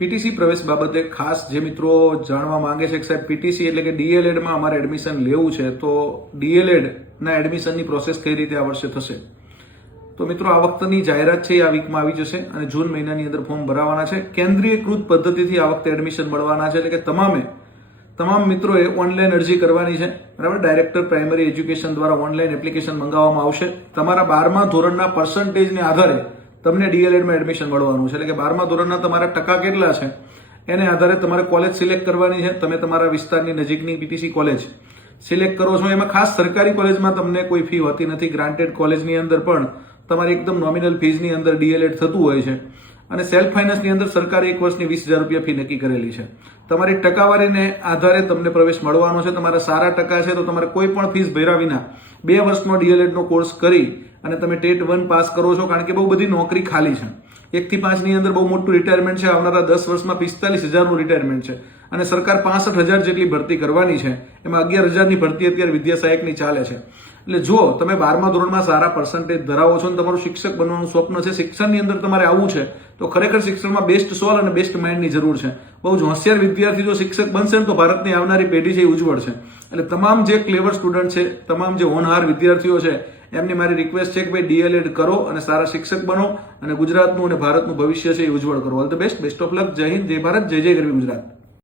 PTC પ્રવેશ બાબતે ખાસ જે મિત્રો જાણવા માંગે છે કે સાહેબ પીટીસી એટલે કે ડીએલએડમાં અમારે એડમિશન લેવું છે તો ડીએલએડના એડમિશનની પ્રોસેસ કઈ રીતે આ વર્ષે થશે. તો મિત્રો આ વખતની જાહેરાત છે એ આ વીકમાં આવી જશે અને જૂન મહિનાની અંદર ફોર્મ ભરાવાના છે. કેન્દ્રીયકૃત પદ્ધતિથી આ વખતે એડમિશન મળવાના છે એટલે કે તમામ મિત્રોએ ઓનલાઈન અરજી કરવાની છે. બરાબર, ડાયરેક્ટર પ્રાઇમરી એજ્યુકેશન દ્વારા ઓનલાઈન એપ્લિકેશન મંગાવવામાં આવશે. તમારા 12મા ધોરણના પર્સન્ટેજને આધારે તમને ડીએલએડમાં એડમિશન મળવાનું છે એટલે કે 12મા ધોરણના તમારા ટકા કેટલા છે એને આધારે તમારે કોલેજ સિલેક્ટ કરવાની છે. તમે તમારા વિસ્તારની નજીકની પીટીસી કોલેજ સિલેક્ટ કરો છો. એમાં ખાસ સરકારી કોલેજમાં તમને કોઈ ફી હોતી નથી. ગ્રાન્ટેડ કોલેજની અંદર પણ તમારે એકદમ નોમિનલ ફીઝની અંદર ડીએલએડ થતું હોય છે અને સેલ્ફ ફાઇનાન્સની અંદર સરકારે એક વર્ષની 20,000 રૂપિયા ફી નક્કી કરેલી છે. તમારી ટકાવારીને આધારે તમને પ્રવેશ મળવાનો છે. તમારા સારા ટકા છે તો તમારે કોઈ પણ ફીસ ભર્યા વિના 2 વર્ષનો ડીએલએડનો કોર્સ કરી અને તમે ટેટ 1 પાસ કરો છો. કારણ કે બહુ બધી નોકરી ખાલી છે. 1 થી 5 ની અંદર બહુ મોટું રિટાયરમેન્ટ છે. આવનારા 10 વર્ષમાં 45,000નું રિટાયરમેન્ટ છે અને સરકાર 65,000 જેટલી ભરતી કરવાની છે. એમાં 11,000ની ભરતી અત્યારે વિદ્યા સહાયકની ચાલે છે. એટલે જો તમે 12મા ધોરણમાં સારા પર્સન્ટેજ ધરાવો છો અને તમારું શિક્ષક બનવાનું સ્વપ્ન છે, શિક્ષણની અંદર તમારે આવવું છે તો ખરેખર શિક્ષણમાં બેસ્ટ સોલ અને બેસ્ટ માઇન્ડની જરૂર છે. બહુ જ હોશિયાર વિદ્યાર્થી જો શિક્ષક બનશે ને તો ભારતની આવનારી પેઢી છે એ ઉજ્જવળ છે. એટલે તમામ જે ક્લેવર સ્ટુડન્ટ છે, તમામ જે હોનહાર વિદ્યાર્થીઓ છે એમની મારી રિક્વેસ્ટ છે કે ભાઈ ડીએલએડ કરો અને સારા શિક્ષક બનો અને ગુજરાતનું અને ભારતનું ભવિષ્ય છે એ ઉજ્જવળ કરો. All the best of luck. જય હિન્દ, જય ભારત, જય જય ગરવી ગુજરાત.